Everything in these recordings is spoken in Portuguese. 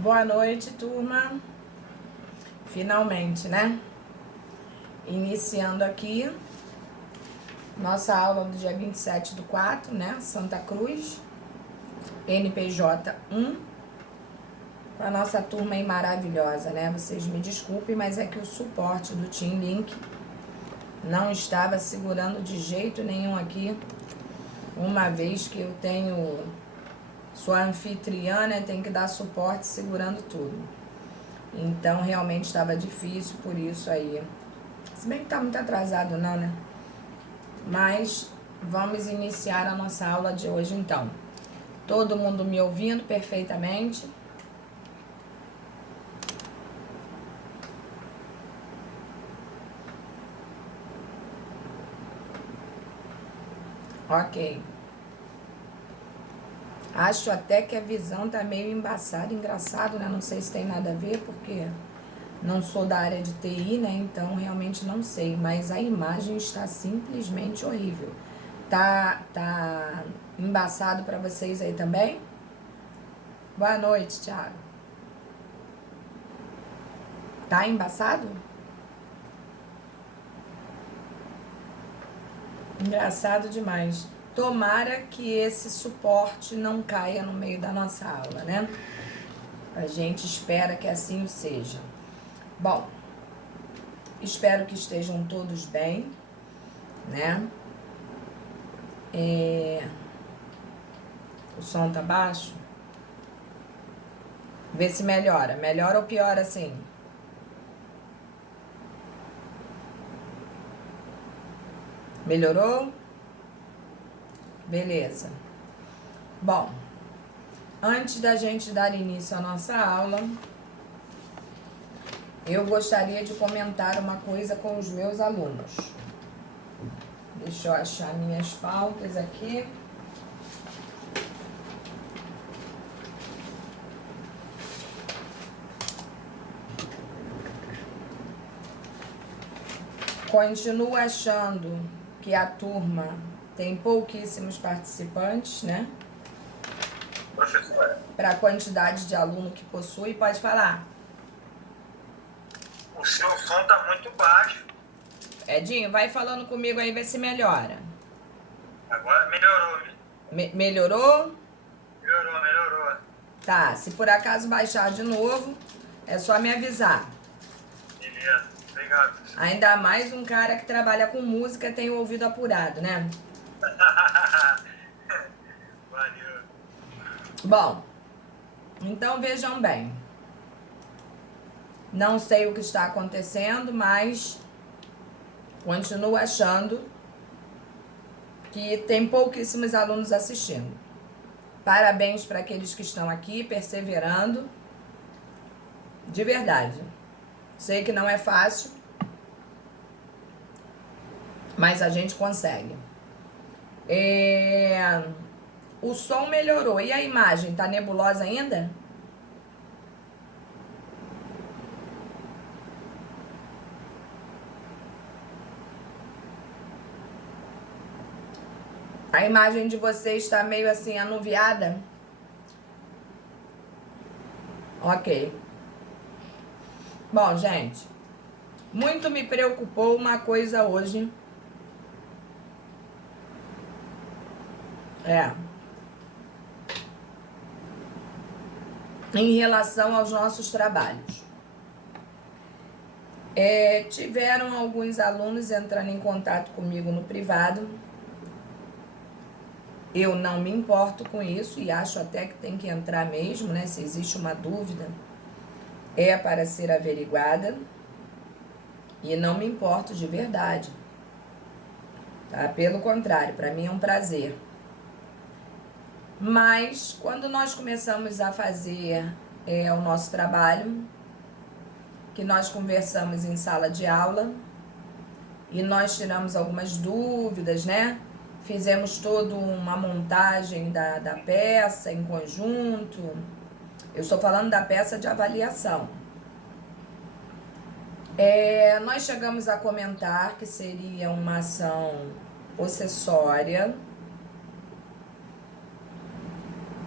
Boa noite, turma. Finalmente, né? Iniciando aqui nossa aula do dia 27/4, né? Santa Cruz, NPJ 1. Com a nossa turma aí maravilhosa, né? Vocês me desculpem, mas é que o suporte do Team Link não estava segurando de jeito nenhum aqui. Uma vez que eu sou anfitriã, né? Tem que dar suporte segurando tudo. Então, realmente estava difícil, por isso aí. Se bem que tá muito atrasado não, né? Mas vamos iniciar a nossa aula de hoje, então. Todo mundo me ouvindo perfeitamente? Ok. Acho até que a visão tá meio embaçada, engraçado, né? Não sei se tem nada a ver, porque não sou da área de TI, né? Então, realmente não sei. Mas a imagem está simplesmente horrível. Tá embaçado para vocês aí também? Boa noite, Thiago. Tá embaçado? Engraçado demais. Tomara que esse suporte não caia no meio da nossa aula, né? A gente espera que assim o seja. Bom, espero que estejam todos bem, né? O som tá baixo? Vê se melhora. Melhora ou piora assim? Melhorou? Beleza. Bom, antes da gente dar início à nossa aula, eu gostaria de comentar uma coisa com os meus alunos. Deixa eu achar minhas pautas aqui. Continuo achando que a turma tem pouquíssimos participantes, né? Professora, Para a quantidade de aluno que possui, pode falar. o seu som tá muito baixo. Edinho, vai falando comigo aí, vê se melhora. Agora melhorou, Melhorou? melhorou. Tá, se por acaso baixar de novo, é só me avisar. Beleza, obrigado, professor. Ainda mais um cara que trabalha com música tem o ouvido apurado, né? Valeu. Bom, então vejam bem. Não sei o que está acontecendo, mas continuo achando que tem pouquíssimos alunos assistindo. Parabéns para aqueles que estão aqui perseverando. De verdade. Sei que não é fácil, mas a gente consegue. O som melhorou. E a imagem? Tá nebulosa ainda? A imagem de vocês está meio assim anuviada? Ok. Bom, gente, muito me preocupou uma coisa hoje. Em relação aos nossos trabalhos. Tiveram alguns alunos entrando em contato comigo no privado. Eu não me importo com isso e acho até que tem que entrar mesmo, né? Se existe uma dúvida, é para ser averiguada. E não me importo de verdade. Tá? Pelo contrário, para mim é um prazer. Mas quando nós começamos a fazer o nosso trabalho, que nós conversamos em sala de aula e nós tiramos algumas dúvidas, né? Fizemos toda uma montagem da peça em conjunto. Eu estou falando da peça de avaliação. Nós chegamos a comentar que seria uma ação possessória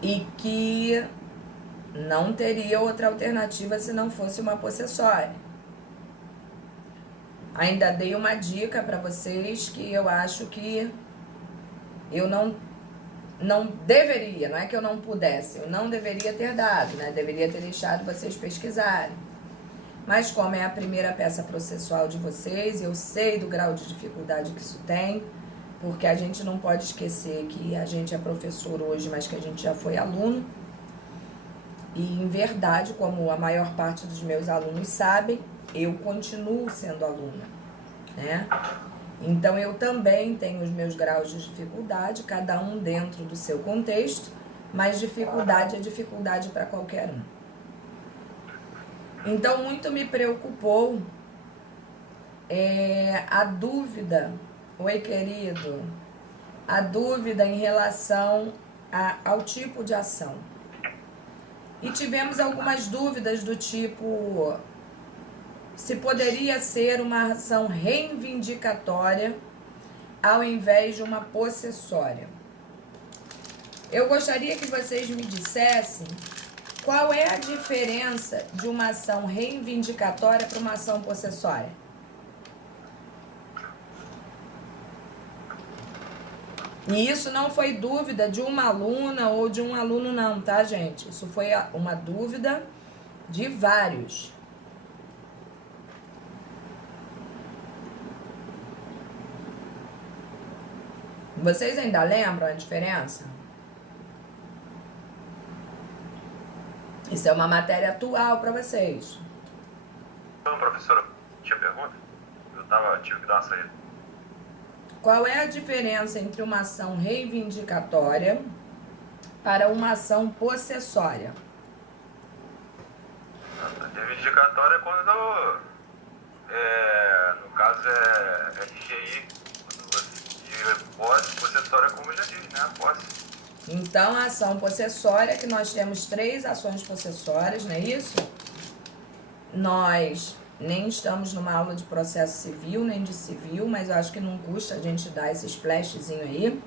e que não teria outra alternativa se não fosse uma possessória. Ainda dei uma dica para vocês que eu acho que eu não deveria, não é que eu não pudesse, eu não deveria ter dado, né? Deveria ter deixado vocês pesquisarem. Mas como é a primeira peça processual de vocês, eu sei do grau de dificuldade que isso tem, porque a gente não pode esquecer que a gente é professor hoje, mas que a gente já foi aluno. E, em verdade, como a maior parte dos meus alunos sabem, eu continuo sendo aluna, né? Então, eu também tenho os meus graus de dificuldade, cada um dentro do seu contexto, mas dificuldade é dificuldade para qualquer um. Então, muito me preocupou a dúvida, oi querido, a dúvida em relação ao tipo de ação. E tivemos algumas dúvidas do tipo, se poderia ser uma ação reivindicatória ao invés de uma possessória. Eu gostaria que vocês me dissessem qual é a diferença de uma ação reivindicatória para uma ação possessória. E isso não foi dúvida de uma aluna ou de um aluno não, tá, gente? Isso foi uma dúvida de vários. Vocês ainda lembram a diferença? Isso é uma matéria atual para vocês. Então, professora, tinha pergunta? Tive que dar uma saída. Qual é a diferença entre uma ação reivindicatória para uma ação possessória? Reivindicatória é quando, no caso, é RGI, de posse, possessória, como eu já disse, né? A posse. Então, a ação possessória, que nós temos 3 ações possessórias, não é isso? Nós nem estamos numa aula de processo civil, nem de civil, mas eu acho que não custa a gente dar esse splashzinho aí.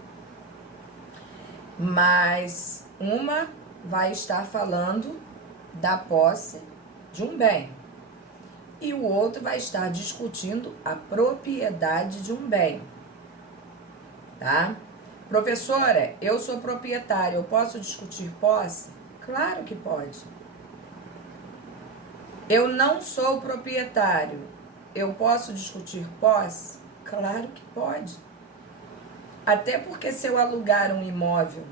Mas uma vai estar falando da posse de um bem. E o outro vai estar discutindo a propriedade de um bem. Tá? Professora, eu sou proprietária, eu posso discutir posse? Claro que pode. Eu não sou proprietário, eu posso discutir posse? Claro que pode. Até porque se eu alugar um imóvel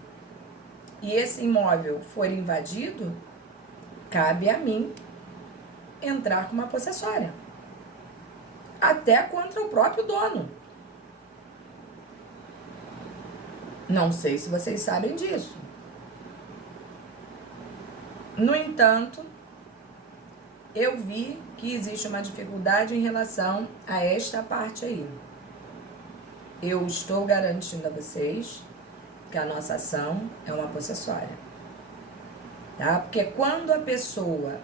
e esse imóvel for invadido, cabe a mim entrar com uma possessória. Até contra o próprio dono. Não sei se vocês sabem disso. No entanto, eu vi que existe uma dificuldade em relação a esta parte aí. Eu estou garantindo a vocês que a nossa ação é uma possessória. Tá? Porque quando a pessoa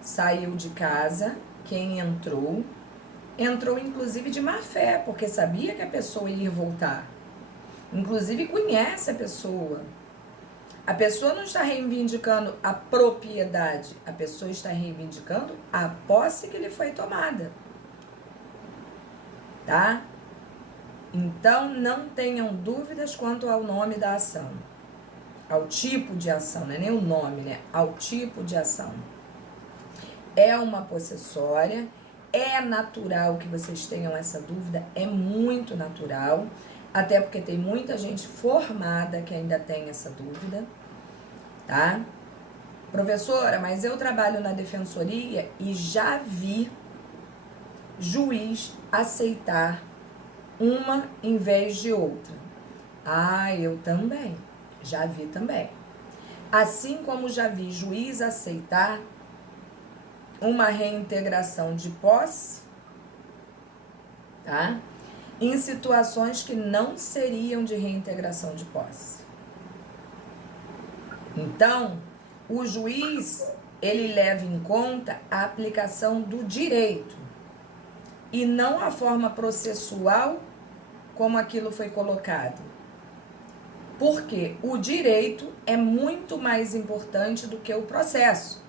saiu de casa, quem entrou inclusive de má fé, porque sabia que a pessoa ia voltar. Inclusive conhece a pessoa. A pessoa não está reivindicando a propriedade, a pessoa está reivindicando a posse que lhe foi tomada. Tá? Então, não tenham dúvidas quanto ao nome da ação. Ao tipo de ação, não é nem o nome, né? Ao tipo de ação. É uma possessória, é natural que vocês tenham essa dúvida, é muito natural, até porque tem muita gente formada que ainda tem essa dúvida. Tá? Professora, mas eu trabalho na defensoria e já vi juiz aceitar uma em vez de outra. Ah, eu também. Já vi também. Assim como já vi juiz aceitar uma reintegração de posse, tá? Em situações que não seriam de reintegração de posse. Então, o juiz, ele leva em conta a aplicação do direito e não a forma processual como aquilo foi colocado. Porque o direito é muito mais importante do que o processo.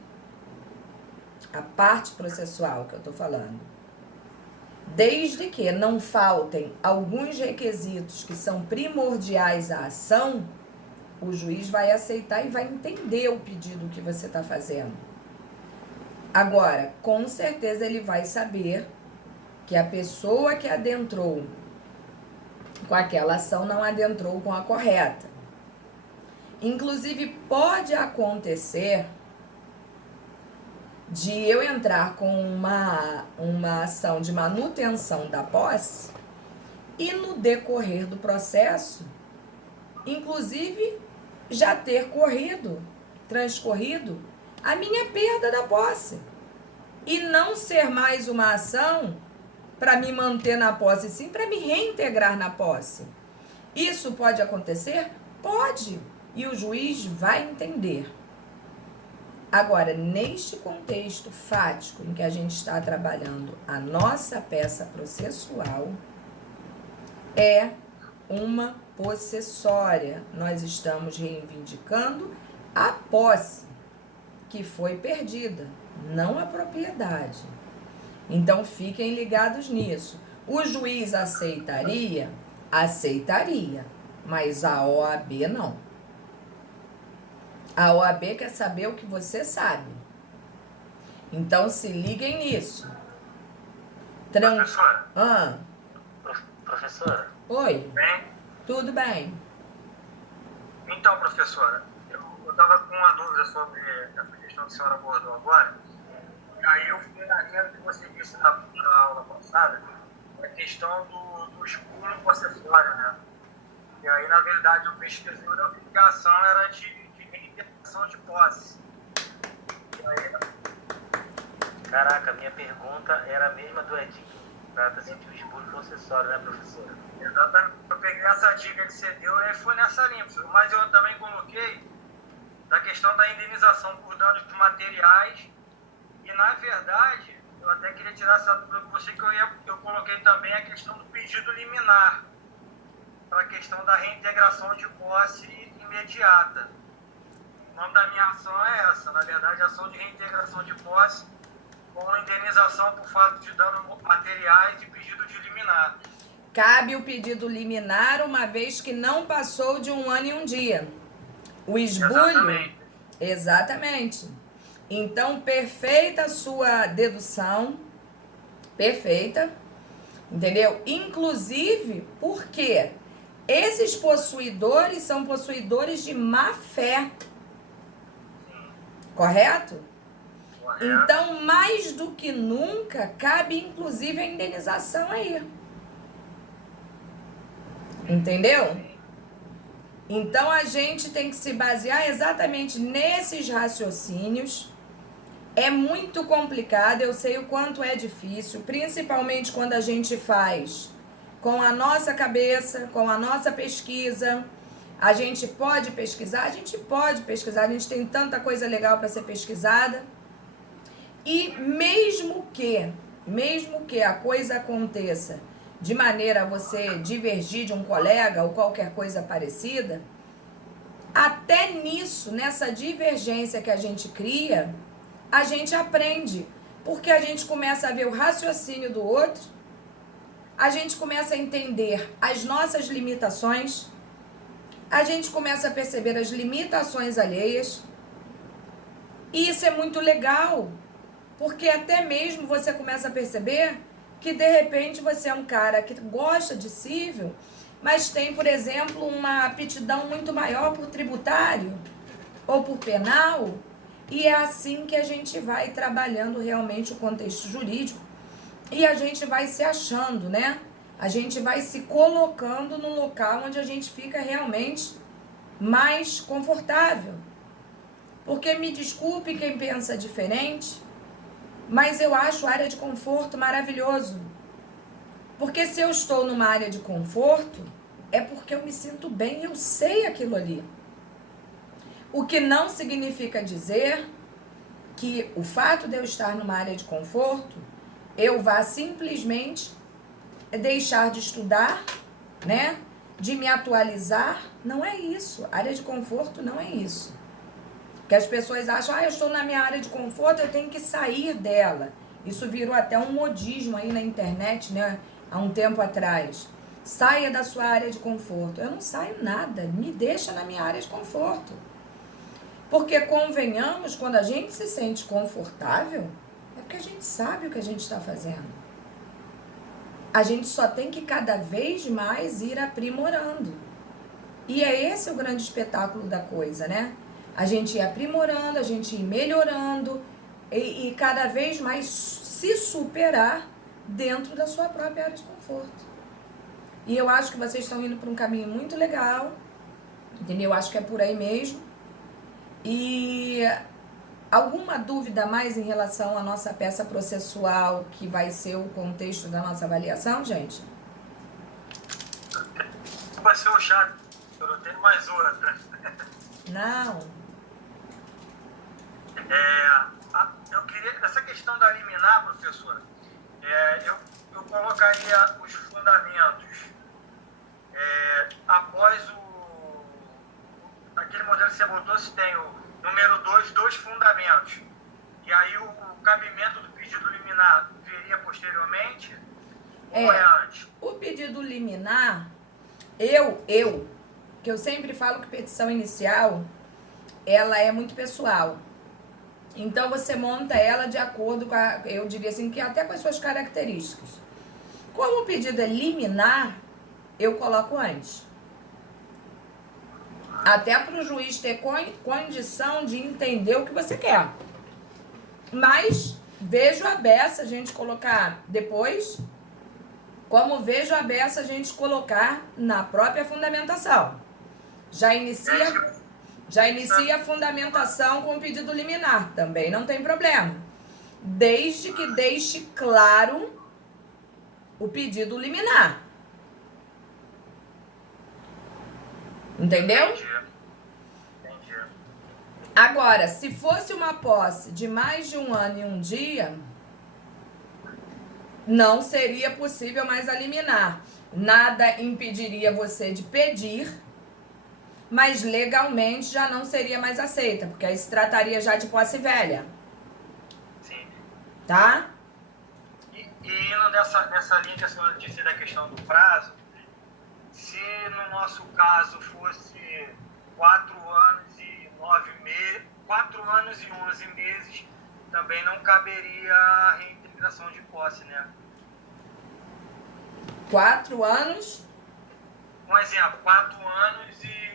A parte processual que eu estou falando. Desde que não faltem alguns requisitos que são primordiais à ação, o juiz vai aceitar e vai entender o pedido que você está fazendo. Agora, com certeza ele vai saber que a pessoa que adentrou com aquela ação não adentrou com a correta. Inclusive, pode acontecer de eu entrar com uma ação de manutenção da posse e no decorrer do processo, inclusive, já ter transcorrido a minha perda da posse. E não ser mais uma ação para me manter na posse, sim para me reintegrar na posse. Isso pode acontecer? Pode. E o juiz vai entender. Agora, neste contexto fático em que a gente está trabalhando a nossa peça processual, é uma possessória. Nós estamos reivindicando a posse que foi perdida, não a propriedade. Então, fiquem ligados nisso. O juiz aceitaria? Aceitaria, mas a OAB não. A OAB quer saber o que você sabe. Então, se liguem nisso. Professora. Professora. Oi. Bem? Tudo bem. Então, professora, eu estava com uma dúvida sobre essa questão que a senhora abordou agora. E aí eu fui na linha do que você disse na aula passada, a questão do escuro possessório, né? E aí, na verdade, eu pesquisei e eu vi que a ação era de reintegração de posse. E aí... Caraca, minha pergunta era a mesma do Edinho. Trata-se de um escuro possessório, né, professora? Exatamente. Eu peguei essa dica que você deu e foi nessa linha, professor. Mas eu também coloquei da questão da indenização por danos materiais. E, na verdade, eu até queria tirar essa dúvida com você, que eu coloquei também a questão do pedido liminar, para a questão da reintegração de posse imediata. O nome da minha ação é essa, na verdade, ação de reintegração de posse com indenização por fato de danos materiais e pedido de liminar. Cabe o pedido liminar uma vez que não passou de 1 ano e 1 dia. O esbulho... Exatamente. Então, perfeita a sua dedução. Perfeita. Entendeu? Inclusive, porque esses possuidores são possuidores de má fé. Correto? Então, mais do que nunca, cabe inclusive a indenização aí. Entendeu? Então, a gente tem que se basear exatamente nesses raciocínios. É muito complicado, eu sei o quanto é difícil, principalmente quando a gente faz com a nossa cabeça, com a nossa pesquisa. A gente pode pesquisar, a gente tem tanta coisa legal para ser pesquisada. E mesmo que a coisa aconteça de maneira a você divergir de um colega ou qualquer coisa parecida, até nisso, nessa divergência que a gente cria, a gente aprende, porque a gente começa a ver o raciocínio do outro, a gente começa a entender as nossas limitações, a gente começa a perceber as limitações alheias, e isso é muito legal, porque até mesmo você começa a perceber que de repente você é um cara que gosta de cível, mas tem, por exemplo, uma aptidão muito maior por tributário ou por penal, e é assim que a gente vai trabalhando realmente o contexto jurídico e a gente vai se achando, né? A gente vai se colocando num local onde a gente fica realmente mais confortável. Porque me desculpe quem pensa diferente, mas eu acho a área de conforto maravilhoso. Porque se eu estou numa área de conforto, é porque eu me sinto bem, eu sei aquilo ali. O que não significa dizer que o fato de eu estar numa área de conforto, eu vá simplesmente deixar de estudar, né? de me atualizar. Não é isso. Área de conforto não é isso. Que as pessoas acham, eu estou na minha área de conforto, eu tenho que sair dela. Isso virou até um modismo aí na internet, né? Há um tempo atrás. Saia da sua área de conforto. Eu não saio nada, me deixa na minha área de conforto. Porque convenhamos, quando a gente se sente confortável, é porque a gente sabe o que a gente está fazendo. A gente só tem que cada vez mais ir aprimorando. E é esse o grande espetáculo da coisa, né? A gente ir aprimorando, a gente ir melhorando e cada vez mais se superar dentro da sua própria área de conforto. E eu acho que vocês estão indo para um caminho muito legal, entendeu? Eu acho que é por aí mesmo. E alguma dúvida mais em relação à nossa peça processual, que vai ser o contexto da nossa avaliação, gente? Vai ser o chato, eu não tenho mais outra. Não. Eu queria, essa questão da liminar, professora, eu colocaria os fundamentos após aquele modelo que você botou, se tem o número 2 fundamentos, e aí o cabimento do pedido liminar viria posteriormente ou é antes? O pedido liminar, que eu sempre falo que petição inicial, ela é muito pessoal. Então você monta ela de acordo com eu diria assim, que até com as suas características. Como o pedido é liminar, eu coloco antes. Até para o juiz ter condição de entender o que você quer. Mas vejo a beça a gente colocar depois, como vejo a beça a gente colocar na própria fundamentação. Já inicia a fundamentação com o pedido liminar, também não tem problema. Desde que deixe claro o pedido liminar. Entendeu? Entendi. Agora, se fosse uma posse de mais de 1 ano e 1 dia, não seria possível mais a liminar. Nada impediria você de pedir, mas legalmente já não seria mais aceita, porque aí se trataria já de posse velha. Sim. Tá? E indo nessa linha que a senhora disse da questão do prazo, se no nosso caso fosse 4 anos e 9 meses, 4 anos e 11 meses, também não caberia a reintegração de posse, né? 4 anos. Um exemplo, 4 anos e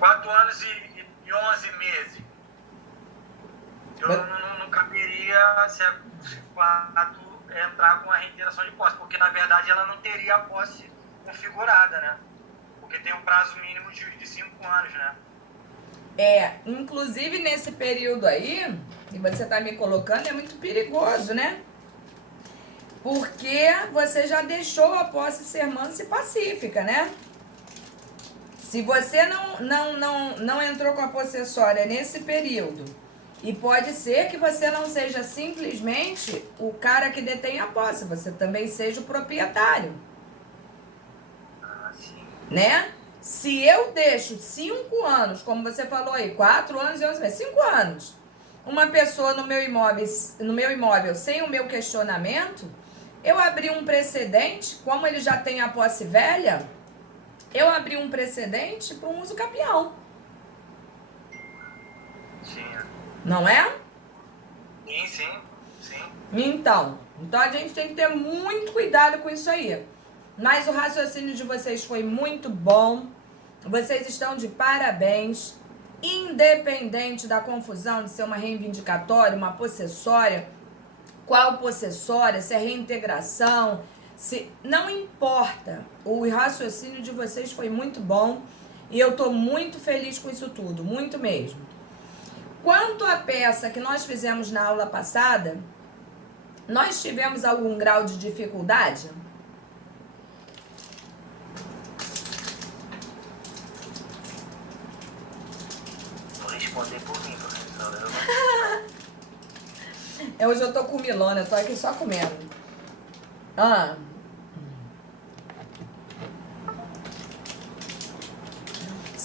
4 anos e 11 meses. Eu não caberia se fato entrar com a reiteração de posse, porque na verdade ela não teria a posse configurada, né? Porque tem um prazo mínimo de 5 anos, né? Inclusive nesse período aí, que você tá me colocando, é muito perigoso, né? Porque você já deixou a posse ser mansa e pacífica, né? Se você não entrou com a possessória nesse período, e pode ser que você não seja simplesmente o cara que detém a posse, você também seja o proprietário. Sim. Né? Se eu deixo 5 anos, como você falou aí, 4 anos e 11 meses, 5 anos, uma pessoa no meu imóvel sem o meu questionamento, eu abri um precedente, como ele já tem a posse velha, eu abri um precedente para um uso capião. Sim. Não é? Sim. Então a gente tem que ter muito cuidado com isso aí. Mas o raciocínio de vocês foi muito bom. Vocês estão de parabéns. Independente da confusão de ser uma reivindicatória, uma possessória, qual possessória, se é reintegração, se não importa. O raciocínio de vocês foi muito bom e eu tô muito feliz com isso tudo, muito mesmo. Quanto à peça que nós fizemos na aula passada, nós tivemos algum grau de dificuldade? Vou responder por mim, professora. Hoje eu tô comilona, eu tô aqui só comendo.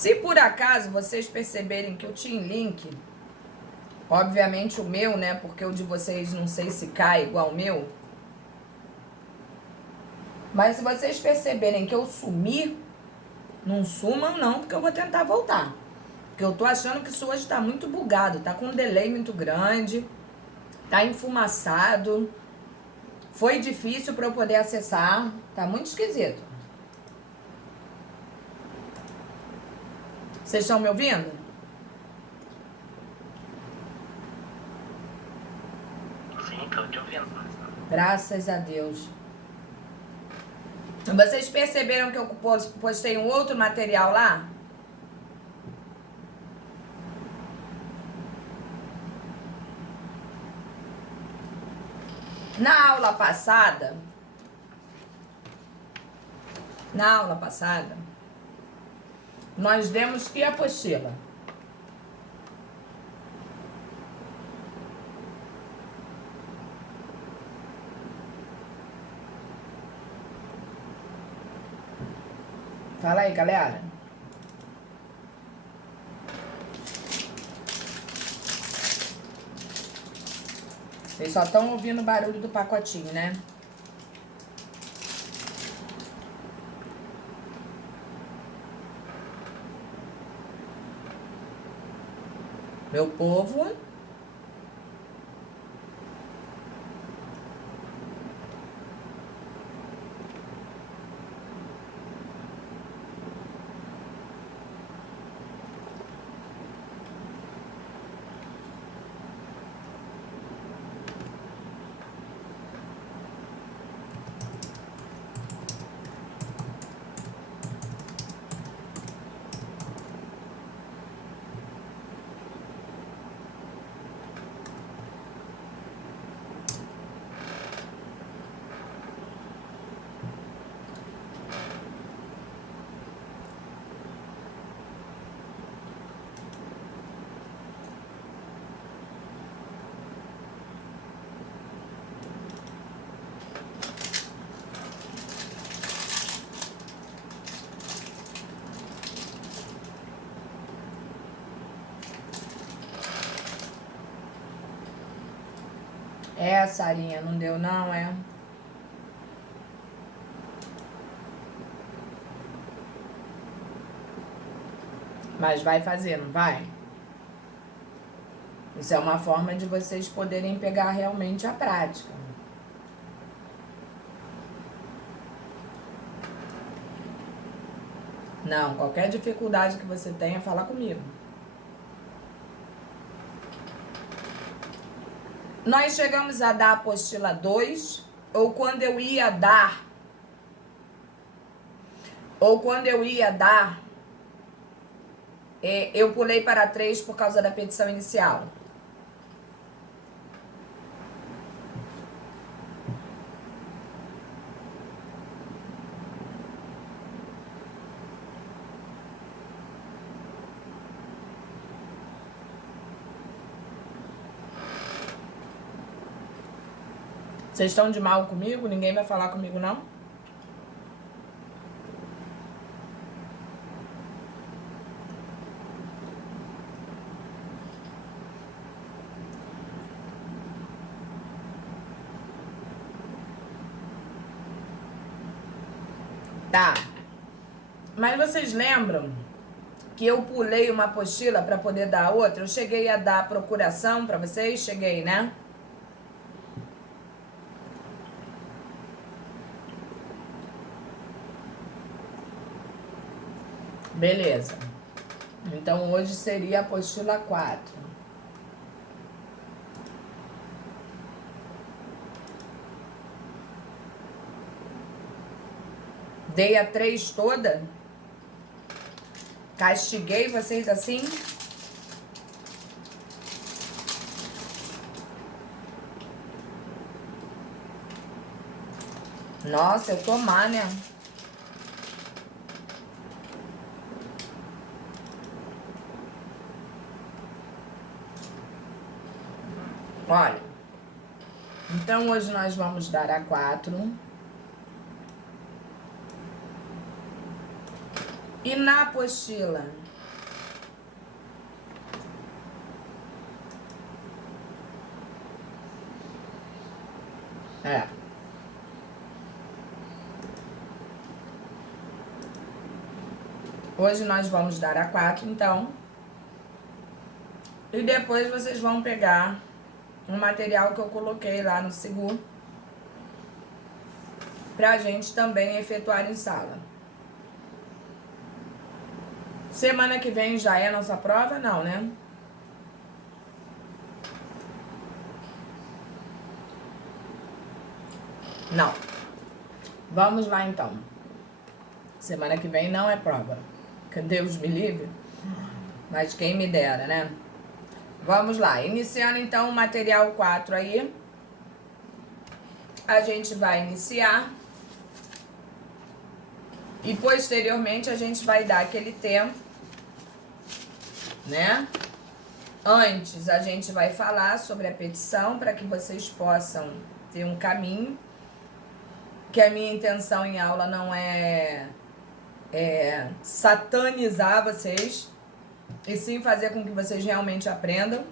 Se por acaso vocês perceberem que o Team Link, obviamente o meu, né? Porque o de vocês não sei se cai igual o meu. Mas se vocês perceberem que eu sumi, não sumam não, porque eu vou tentar voltar. Porque eu tô achando que isso hoje tá muito bugado, tá com um delay muito grande, tá enfumaçado. Foi difícil para eu poder acessar, tá muito esquisito. Vocês estão me ouvindo? Sim, tô te ouvindo. Graças a Deus. Vocês perceberam que eu postei um outro material lá? Na aula passada, nós demos que apostila? Fala aí, galera. Vocês só estão ouvindo o barulho do pacotinho, né? Meu povo. É, Sarinha, não deu não, é? Mas vai fazer, não vai? Isso é uma forma de vocês poderem pegar realmente a prática. Não, qualquer dificuldade que você tenha, fala comigo. Nós chegamos a dar a apostila 2, ou quando eu ia dar, eu pulei para 3 por causa da petição inicial. Vocês estão de mal comigo? Ninguém vai falar comigo, não? Tá. Mas vocês lembram que eu pulei uma apostila para poder dar a outra? Eu cheguei a dar a procuração para vocês? Cheguei, né? Beleza. Então, hoje seria a apostila 4. Dei a 3 toda. Castiguei vocês assim. Nossa, eu tô má, né? Olha, então hoje nós vamos dar a 4. E na apostila É. Hoje nós vamos dar a 4, então. E depois vocês vão pegar um material que eu coloquei lá no seguro pra gente também efetuar em sala. Semana que vem já é a nossa prova? Não, né? Não. Vamos lá, então. Semana que vem não é prova. Que Deus me livre. Mas quem me dera, né? Vamos lá. Iniciando, então, o material 4 aí. A gente vai iniciar. E, posteriormente, a gente vai dar aquele tempo, né? Antes, a gente vai falar sobre a petição para que vocês possam ter um caminho. Que a minha intenção em aula não é satanizar vocês, e sim fazer com que vocês realmente aprendam.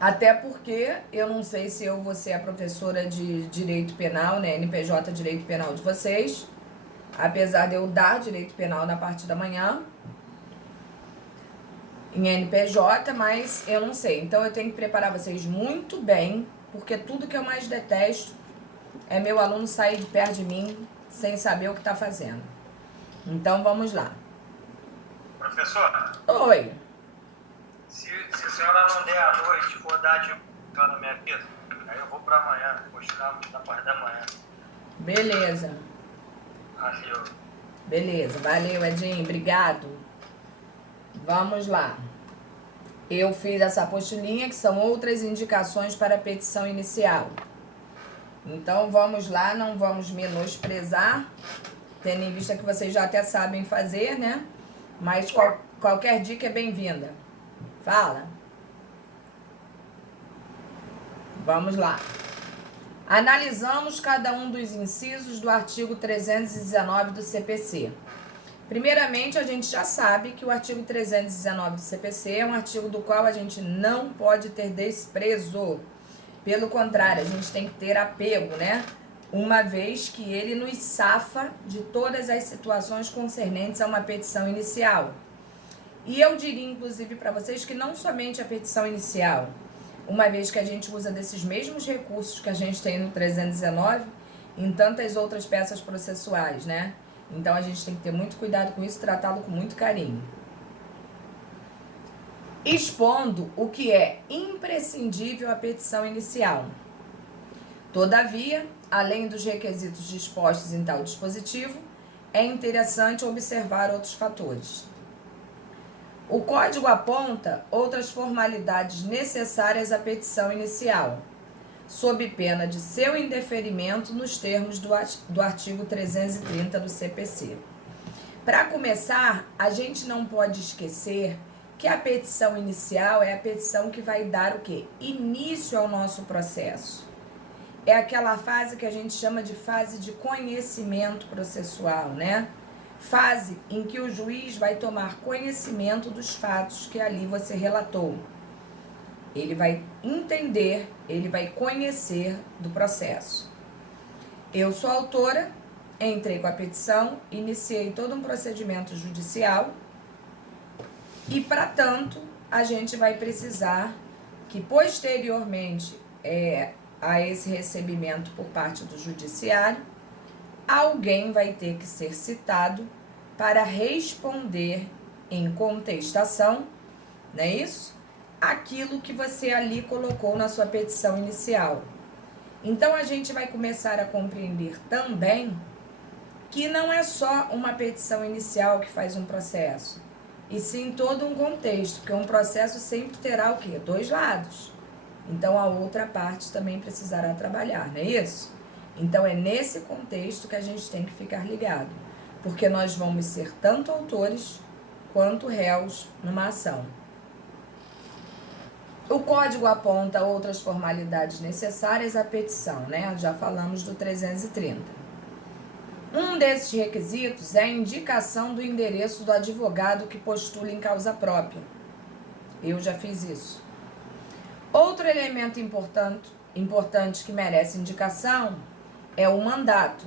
Até porque eu não sei se eu vou ser a professora de Direito Penal, né? NPJ Direito Penal de vocês. Apesar de eu dar Direito Penal na parte da manhã, em NPJ, mas eu não sei. Então eu tenho que preparar vocês muito bem, porque tudo que eu mais detesto é meu aluno sair de perto de mim sem saber o que está fazendo. Então vamos lá. Professora, Oi. se a senhora não der à noite, for dar de manhã na minha vida, aí eu vou pra amanhã, vou estudar na parte da manhã. Beleza. Valeu. Beleza. Valeu, Edinho. Obrigado. Vamos lá. Eu fiz essa apostilinha, que são outras indicações para a petição inicial. Então, vamos lá, não vamos menosprezar, tendo em vista que vocês já até sabem fazer, né? Mas qualquer dica é bem-vinda. Fala. Vamos lá. Analisamos cada um dos incisos do artigo 319 do CPC. Primeiramente, a gente já sabe que o artigo 319 do CPC é um artigo do qual a gente não pode ter desprezo. Pelo contrário, a gente tem que ter apego, né? Uma vez que ele nos safa de todas as situações concernentes a uma petição inicial. E eu diria, inclusive, para vocês que não somente a petição inicial, uma vez que a gente usa desses mesmos recursos que a gente tem no 319 em tantas outras peças processuais, né? Então a gente tem que ter muito cuidado com isso, tratá-lo com muito carinho. Expondo o que é imprescindível à petição inicial. Todavia, além dos requisitos dispostos em tal dispositivo, é interessante observar outros fatores. O Código aponta outras formalidades necessárias à petição inicial, sob pena de seu indeferimento nos termos do artigo 330 do CPC. Para começar, a gente não pode esquecer que a petição inicial é a petição que vai dar o quê? Início ao nosso processo. É aquela fase que a gente chama de fase de conhecimento processual, né? Fase em que o juiz vai tomar conhecimento dos fatos que ali você relatou. Ele vai entender, ele vai conhecer do processo. Eu sou autora, entrei com a petição, iniciei todo um procedimento judicial e, para tanto, a gente vai precisar que, posteriormente a esse recebimento por parte do judiciário, alguém vai ter que ser citado para responder em contestação, não é isso? Aquilo que você ali colocou na sua petição inicial. Então, a gente vai começar a compreender também que não é só uma petição inicial que faz um processo, e sim todo um contexto, porque um processo sempre terá o quê? 2 lados. Então, a outra parte também precisará trabalhar, não é isso? Então, é nesse contexto que a gente tem que ficar ligado, porque nós vamos ser tanto autores quanto réus numa ação. O Código aponta outras formalidades necessárias à petição, né? Já falamos do 330. Um desses requisitos é a indicação do endereço do advogado que postula em causa própria. Eu já fiz isso. Outro elemento importante importante que merece indicação é o mandato,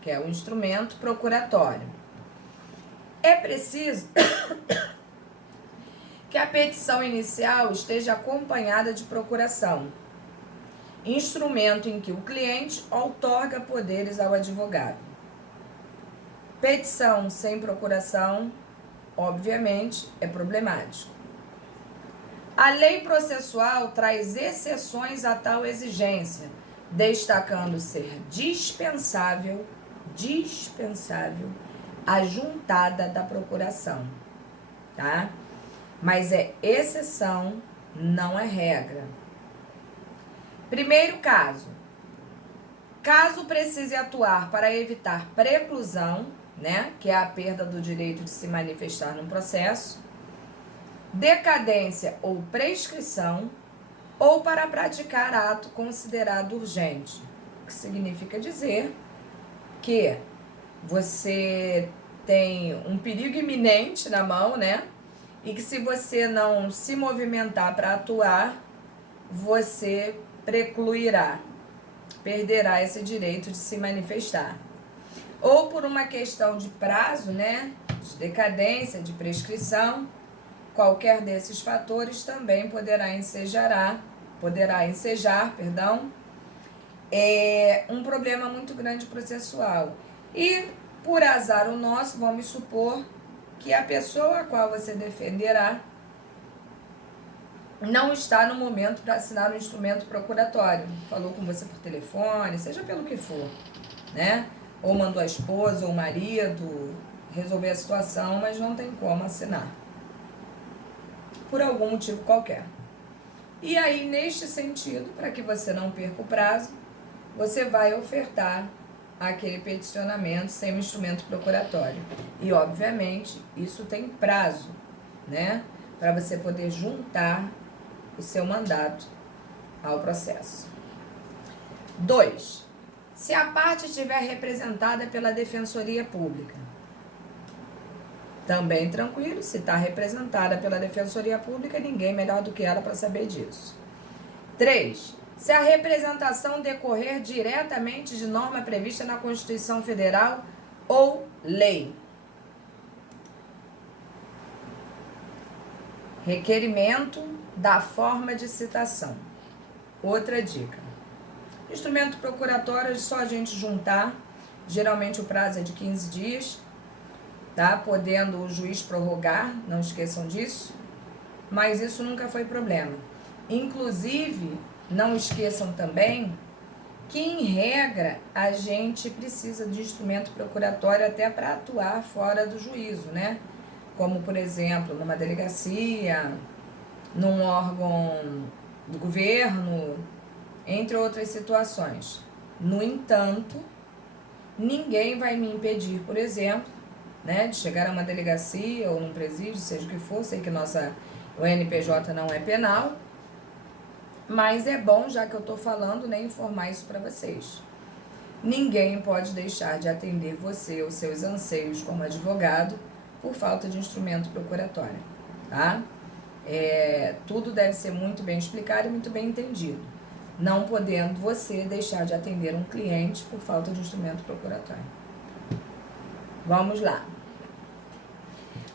que é o instrumento procuratório. É preciso que a petição inicial esteja acompanhada de procuração, instrumento em que o cliente outorga poderes ao advogado. Petição sem procuração, obviamente, é problemático. A lei processual traz exceções a tal exigência, destacando ser dispensável a juntada da procuração, tá? Mas é exceção, não é regra. Primeiro caso. Caso precise atuar para evitar preclusão, né, que é a perda do direito de se manifestar no processo, decadência ou prescrição, ou para praticar ato considerado urgente, o que significa dizer que você tem um perigo iminente na mão, né? E que se você não se movimentar para atuar, você precluirá, perderá esse direito de se manifestar. Ou por uma questão de prazo, né? De decadência, de prescrição, qualquer desses fatores também poderá ensejar, um problema muito grande processual. E, por azar o nosso, vamos supor que a pessoa a qual você defenderá não está no momento para assinar o instrumento procuratório. Falou com você por telefone, seja pelo que for, né? Ou mandou a esposa ou o marido resolver a situação, mas não tem como assinar, por algum motivo qualquer. E aí, neste sentido, para que você não perca o prazo, você vai ofertar aquele peticionamento sem o instrumento procuratório. E, obviamente, isso tem prazo, né? Para você poder juntar o seu mandato ao processo. 2. Se a parte estiver representada pela Defensoria Pública. Também tranquilo, se está representada pela Defensoria Pública, ninguém melhor do que ela para saber disso. 3. Se a representação decorrer diretamente de norma prevista na Constituição Federal ou lei. Requerimento da forma de citação. Outra dica. Instrumento procuratório é só a gente juntar, geralmente o prazo é de 15 dias, tá? Podendo o juiz prorrogar, não esqueçam disso, mas isso nunca foi problema. Inclusive, não esqueçam também que, em regra, a gente precisa de instrumento procuratório até para atuar fora do juízo, né? Como, por exemplo, numa delegacia, num órgão do governo, entre outras situações. No entanto, ninguém vai me impedir, por exemplo, né, de chegar a uma delegacia ou num presídio, seja o que for, sei que o NPJ não é penal, mas é bom, já que eu estou falando, né, informar isso para vocês. Ninguém pode deixar de atender você ou seus anseios como advogado por falta de instrumento procuratório, tá? Tudo deve ser muito bem explicado e muito bem entendido, não podendo você deixar de atender um cliente por falta de instrumento procuratório. Vamos lá.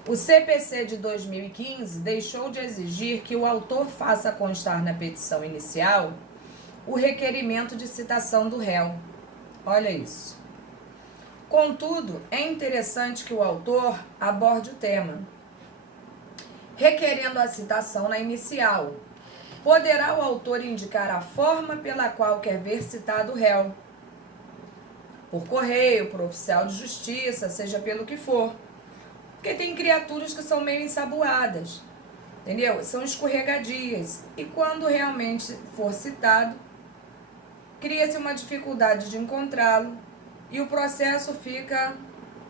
O CPC de 2015 deixou de exigir que o autor faça constar na petição inicial o requerimento de citação do réu. Olha isso. Contudo, é interessante que o autor aborde o tema, requerendo a citação na inicial. Poderá o autor indicar a forma pela qual quer ver citado o réu, por correio, por oficial de justiça, seja pelo que for. Porque tem criaturas que são meio ensaboadas, entendeu? São escorregadias. E quando realmente for citado, cria-se uma dificuldade de encontrá-lo e o processo fica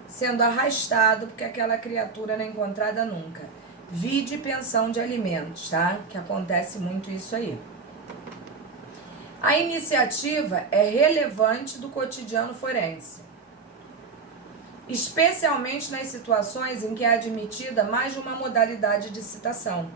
sendo arrastado porque aquela criatura não é encontrada nunca. Vide pensão de alimentos, tá? Que acontece muito isso aí. A iniciativa é relevante do cotidiano forense, especialmente nas situações em que é admitida mais de uma modalidade de citação.